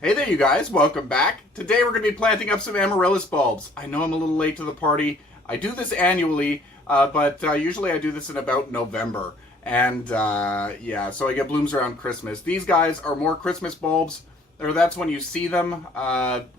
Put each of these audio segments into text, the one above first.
Hey there, you guys. Welcome back. Today we're going to be planting up some Amaryllis bulbs. I know I'm a little late to the party. I do this annually, but usually I do this in about November. And yeah, so I get blooms around Christmas. These guys are more Christmas bulbs, or that's when you see them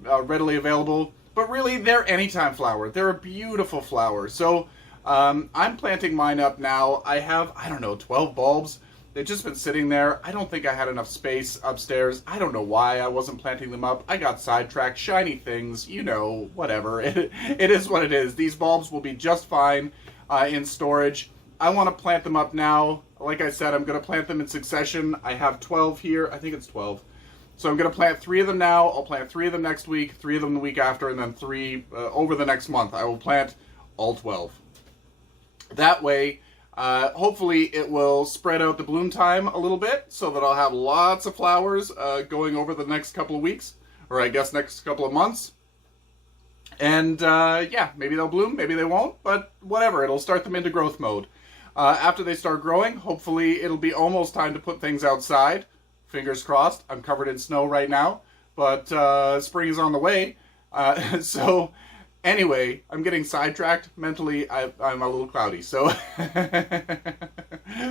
readily available. But really, they're anytime flower. They're a beautiful flower. So I'm planting mine up now. I have, I don't know, 12 bulbs. They've just been sitting there. I don't think I had enough space upstairs. I don't know why I wasn't planting them up. I got sidetracked. Shiny things, you know, whatever. It is what it is. These bulbs will be just fine in storage. I want to plant them up now. Like I said, I'm going to plant them in succession. I have 12 here. I think it's 12. So I'm going to plant 3 of them now. I'll plant 3 of them next week, 3 of them the week after, and then 3 over the next month. I will plant all 12. That way, hopefully it will spread out the bloom time a little bit so that I'll have lots of flowers going over the next couple of weeks, or I guess next couple of months. And yeah, maybe they'll bloom, maybe they won't, but whatever, it'll start them into growth mode. After they start growing, hopefully it'll be almost time to put things outside. Fingers crossed. I'm covered in snow right now, but spring is on the way. So anyway, I'm getting sidetracked. Mentally, I'm a little cloudy, so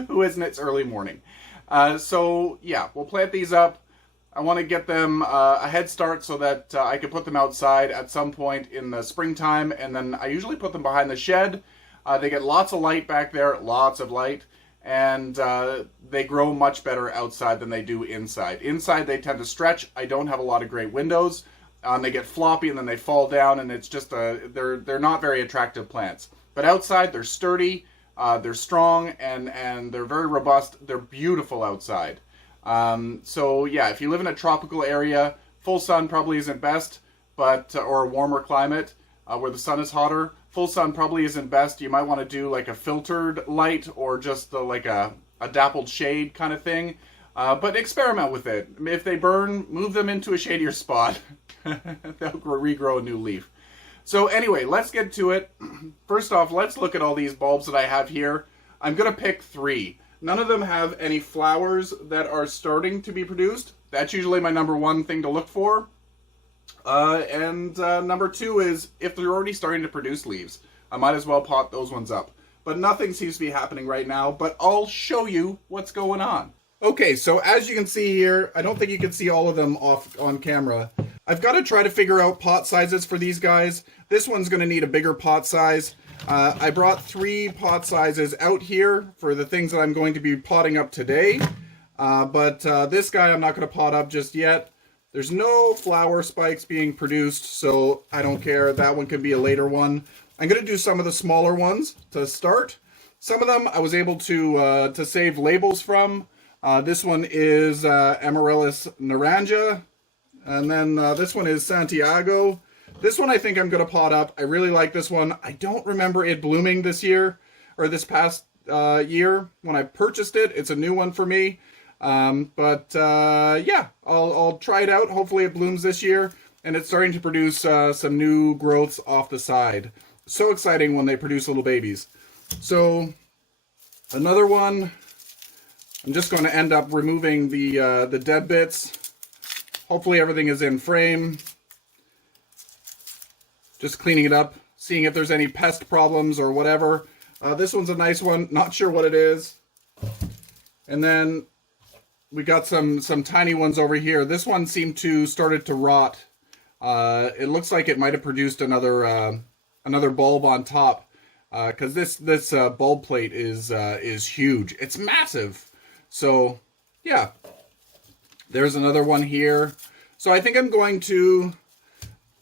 who isn't? It's early morning. So yeah, we'll plant these up. I want to get them a head start so that I can put them outside at some point in the springtime, and then I usually put them behind the shed. They get lots of light back there, lots of light, and they grow much better outside than they do inside. Inside, they tend to stretch. I don't have a lot of great windows. They get floppy and then they fall down, and it's just they're not very attractive plants. But outside, they're sturdy, they're strong, and they're very robust. They're beautiful outside. So yeah, if you live in a tropical area, full sun probably isn't best, but or a warmer climate where the sun is hotter. Full sun probably isn't best. You might want to do like a filtered light or just like a dappled shade kind of thing. But experiment with it. If they burn, move them into a shadier spot. They'll regrow a new leaf. So anyway, let's get to it. First off, let's look at all these bulbs that I have here. I'm going to pick 3. None of them have any flowers that are starting to be produced. That's usually my number 1 thing to look for. And number 2 is if they're already starting to produce leaves. I might as well pot those ones up. But nothing seems to be happening right now, but I'll show you what's going on. Okay, so as you can see here, I don't think you can see all of them off on camera. I've got to try to figure out pot sizes for these guys. This one's going to need a bigger pot size. I brought 3 pot sizes out here for the things that I'm going to be potting up today. But this guy I'm not going to pot up just yet. There's no flower spikes being produced, so I don't care. That one can be a later one. I'm going to do some of the smaller ones to start. Some of them I was able to save labels from. This one is Amaryllis Naranja. And then this one is Santiago. This one I think I'm going to pot up. I really like this one. I don't remember it blooming this year, or this past year when I purchased it. It's a new one for me. Yeah, I'll try it out. Hopefully it blooms this year. And it's starting to produce some new growths off the side. So exciting when they produce little babies. So another one. I'm just going to end up removing the dead bits. Hopefully everything is in frame. Just cleaning it up, seeing if there's any pest problems or whatever. This one's a nice one. Not sure what it is. And then we got some tiny ones over here. This one seemed to started to rot. It looks like it might have produced another bulb on top. Because this bulb plate is huge. It's massive. So, yeah, there's another one here. So I think I'm going to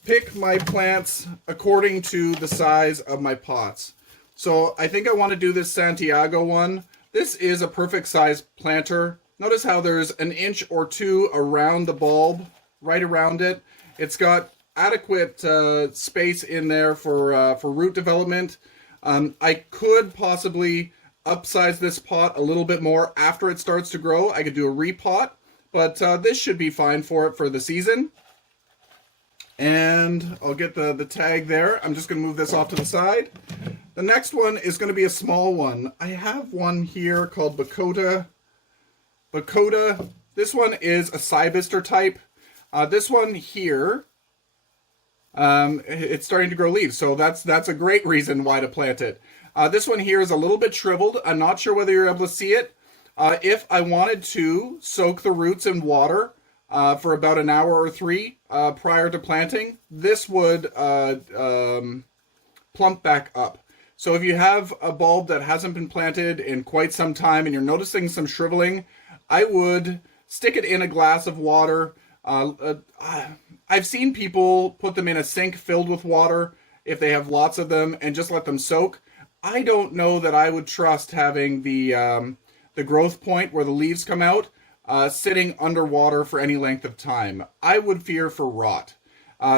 pick my plants according to the size of my pots. So I think I want to do this Santiago one. This is a perfect size planter. Notice how there's an inch or 2 around the bulb, right around it. It's got adequate space in there for root development. I could possibly upsize this pot a little bit more after it starts to grow. I could do a repot, but this should be fine for it for the season. And I'll get the tag there. I'm just going to move this off to the side. The next one is going to be a small one. I have one here called Bakota. This one is a Cybister type. This one here, it's starting to grow leaves, so that's a great reason why to plant it. This one here is a little bit shriveled. I'm not sure whether you're able to see it. If I wanted to soak the roots in water for about an hour or three prior to planting, this would plump back up. So if you have a bulb that hasn't been planted in quite some time and you're noticing some shriveling, I would stick it in a glass of water. I've seen people put them in a sink filled with water if they have lots of them and just let them soak. I don't know that I would trust having the growth point where the leaves come out sitting underwater for any length of time. I would fear for rot.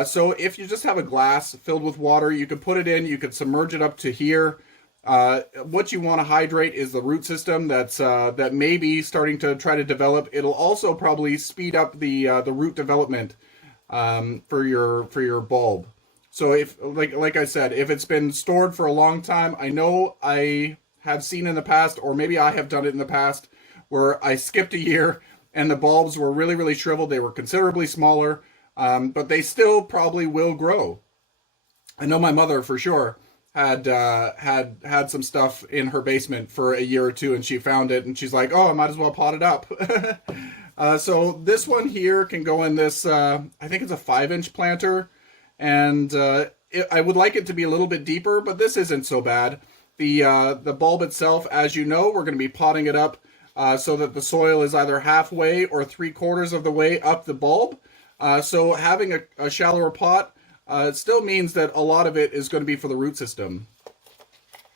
So if you just have a glass filled with water, you could put it in, you could submerge it up to here. What you want to hydrate is the root system that may be starting to try to develop. It'll also probably speed up the root development for your bulb. So if like I said, if it's been stored for a long time, I know I have seen in the past, or maybe I have done it in the past, where I skipped a year and the bulbs were really, really shriveled. They were considerably smaller, but they still probably will grow. I know my mother for sure had some stuff in her basement for a year or two, and she found it, and she's like, "Oh, I might as well pot it up." So this one here can go in this. I think it's a 5-inch planter, and I would like it to be a little bit deeper, but this isn't so bad. The bulb itself, as you know, we're going to be potting it up so that the soil is either halfway or 3/4 of the way up the bulb. So having a shallower pot still means that a lot of it is going to be for the root system.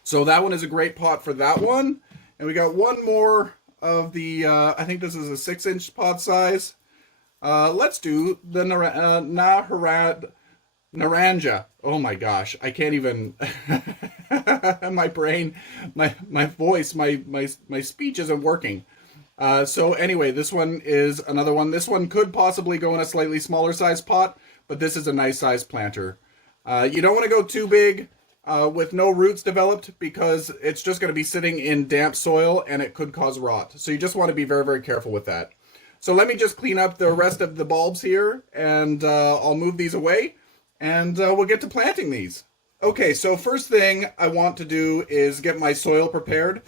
So that one is a great pot for that one. And we got one more of the, I think this is a 6-inch pot size. Let's do the Naranja. Oh my gosh, I can't even, my brain, my voice, my speech isn't working. So anyway, this one is another one. This one could possibly go in a slightly smaller size pot, but this is a nice size planter. You don't want to go too big with no roots developed, because it's just going to be sitting in damp soil and it could cause rot. So you just want to be very, very careful with that. So let me just clean up the rest of the bulbs here, and I'll move these away, and we'll get to planting these. Okay, so first thing I want to do is get my soil prepared.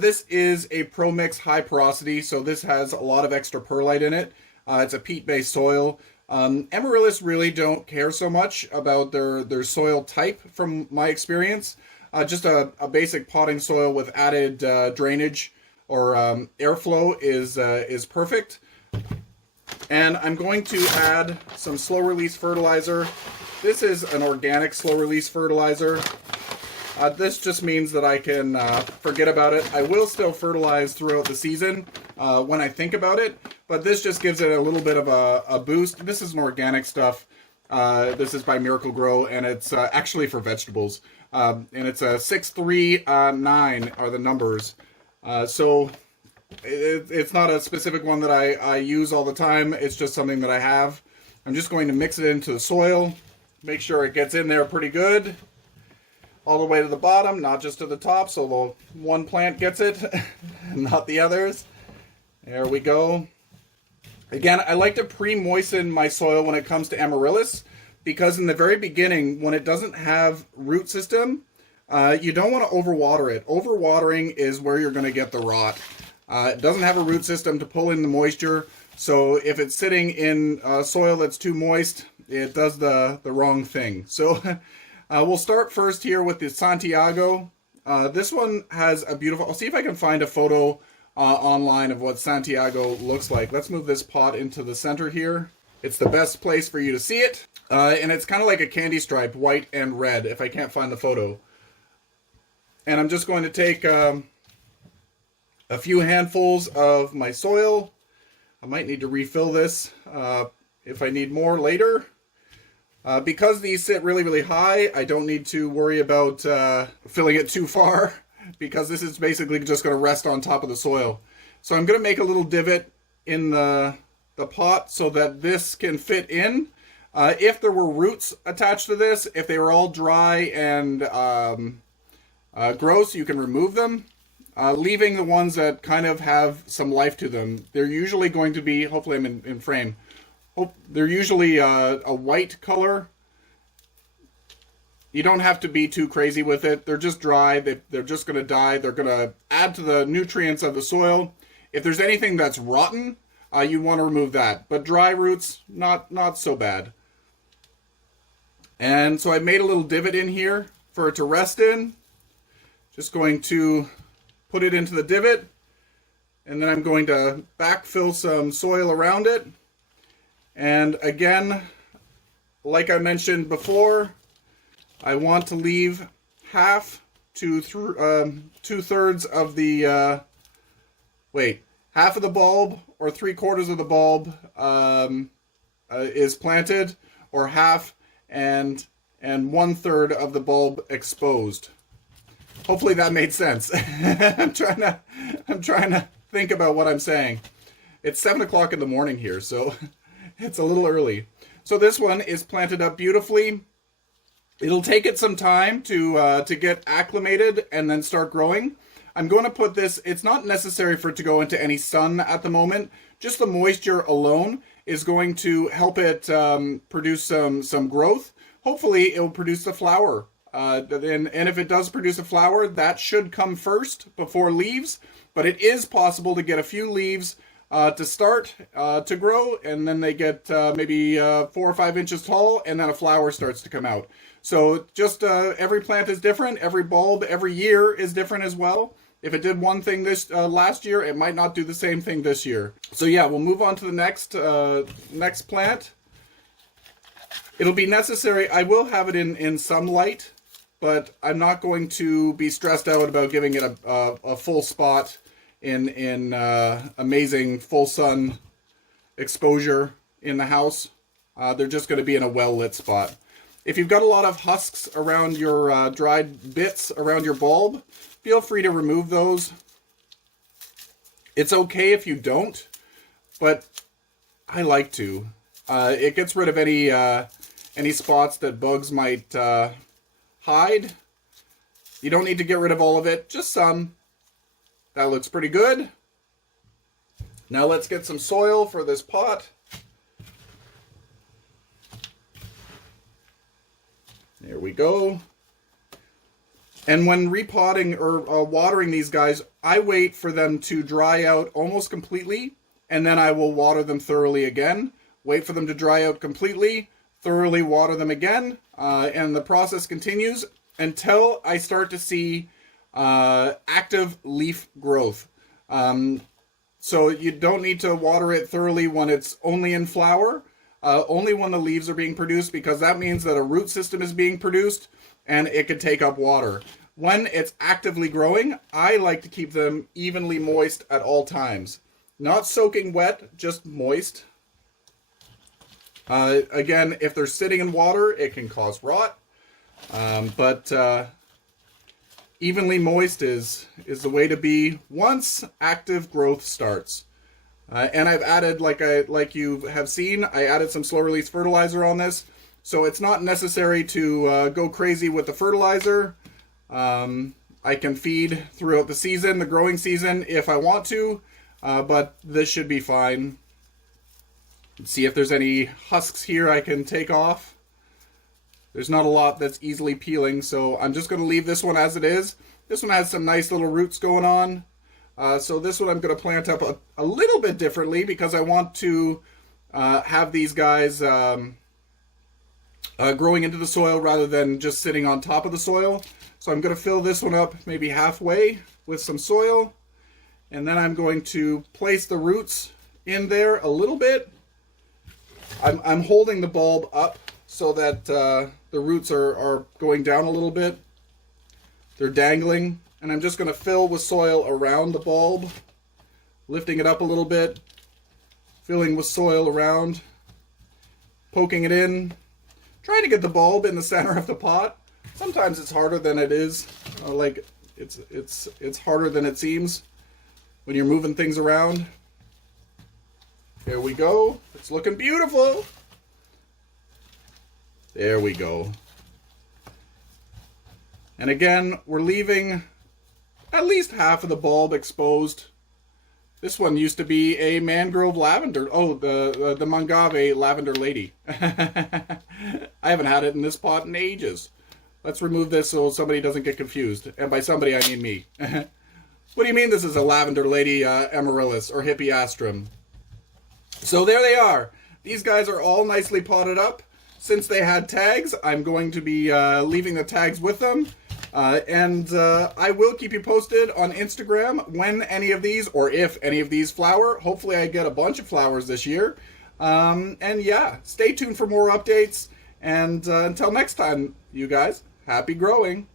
This is a Pro Mix high porosity, so this has a lot of extra perlite in it. It's a peat-based soil. Amaryllis really don't care so much about their soil type, from my experience. Just a basic potting soil with added drainage or airflow is perfect. And I'm going to add some slow-release fertilizer. This is an organic slow-release fertilizer. This just means that I can forget about it. I will still fertilize throughout the season when I think about it, but this just gives it a little bit of a boost. This is an organic stuff. This is by Miracle Grow, and it's actually for vegetables. And it's a 639 are the numbers. So it's not a specific one that I use all the time. It's just something that I have. I'm just going to mix it into the soil. Make sure it gets in there pretty good. All the way to the bottom, not just to the top, so the one plant gets it, not the others. There we go. Again, I like to pre-moisten my soil when it comes to Amaryllis, because in the very beginning, when it doesn't have root system, you don't want to overwater it. Overwatering is where you're going to get the rot. It doesn't have a root system to pull in the moisture, so if it's sitting in soil that's too moist, it does the wrong thing. So we'll start first here with the Santiago. This one has a beautiful, I'll see if I can find a photo online of what Santiago looks like. Let's move this pot into the center here. It's the best place for you to see it. And it's kind of like a candy stripe, white and red, if I can't find the photo. And I'm just going to take a few handfuls of my soil. I might need to refill this if I need more later. Because these sit really, really high, I don't need to worry about filling it too far, because this is basically just going to rest on top of the soil. So I'm going to make a little divot in the pot so that this can fit in. If there were roots attached to this, if they were all dry and gross, you can remove them, leaving the ones that kind of have some life to them. They're usually going to be, hopefully I'm in frame, They're usually a white color. You don't have to be too crazy with it. They're just dry. They're just going to die. They're going to add to the nutrients of the soil. If there's anything that's rotten, you want to remove that. But dry roots, not so bad. And so I made a little divot in here for it to rest in. Just going to put it into the divot. And then I'm going to backfill some soil around it. And again, like I mentioned before, I want to leave half to 2/3 of the, half of the bulb or 3/4 of the bulb is planted, or half and 1/3 of the bulb exposed. Hopefully that made sense. I'm trying to think about what I'm saying. It's 7 o'clock in the morning here, so it's a little early. So this one is planted up beautifully. It'll take it some time to get acclimated and then start growing. I'm going to put this, it's not necessary for it to go into any sun at the moment. Just the moisture alone is going to help it produce some growth. Hopefully it will produce the flower. And if it does produce a flower, that should come first before leaves. But it is possible to get a few leaves to start to grow, and then they get maybe 4 or 5 inches tall, and then a flower starts to come out. So just every plant is different. Every bulb, every year is different as well. If it did one thing this last year, it might not do the same thing this year. So yeah, we'll move on to the next plant. It'll be necessary. I will have it in some light, but I'm not going to be stressed out about giving it a full spot in amazing full sun exposure in the house. They're just going to be in a well-lit spot. If you've got a lot of husks around your dried bits around your bulb, feel free to remove those. It's okay if you don't, but I like to. It gets rid of any spots that bugs might hide. You don't need to get rid of all of it, just some. That looks pretty good. Now let's get some soil for this pot. There we go. And when repotting or watering these guys, I wait for them to dry out almost completely, and then I will water them thoroughly again. Wait for them to dry out completely, thoroughly water them again, and the process continues until I start to see active leaf growth. So you don't need to water it thoroughly when it's only in flower, only when the leaves are being produced, because that means that a root system is being produced and it could take up water. When it's actively growing, I like to keep them evenly moist at all times. Not soaking wet, just moist. Again, if they're sitting in water, it can cause rot. But evenly moist is the way to be once active growth starts. And I've added, like you have seen, I added some slow release fertilizer on this. So it's not necessary to go crazy with the fertilizer. I can feed throughout the season, the growing season, if I want to, but this should be fine. Let's see if there's any husks here I can take off. There's not a lot that's easily peeling, so I'm just going to leave this one as it is. This one has some nice little roots going on. So this one I'm going to plant up a little bit differently, because I want to have these guys growing into the soil rather than just sitting on top of the soil. So I'm going to fill this one up maybe halfway with some soil, and then I'm going to place the roots in there a little bit. I'm holding the bulb up so that the roots are going down a little bit. They're dangling, and I'm just going to fill with soil around the bulb, lifting it up a little bit, filling with soil around, poking it in, trying to get the bulb in the center of the pot. Sometimes it's harder than it is. It's harder than it seems when you're moving things around. There we go. It's looking beautiful. There we go. And again, we're leaving at least half of the bulb exposed. This one used to be a mangrove lavender. Oh, the Mongave lavender lady. I haven't had it in this pot in ages. Let's remove this so somebody doesn't get confused. And by somebody, I mean me. What do you mean this is a lavender lady Amaryllis or Hippiastrum? So there they are. These guys are all nicely potted up. Since they had tags, I'm going to be leaving the tags with them. And I will keep you posted on Instagram when any of these, or if any of these flower. Hopefully I get a bunch of flowers this year. And yeah, stay tuned for more updates. And until next time, you guys, happy growing.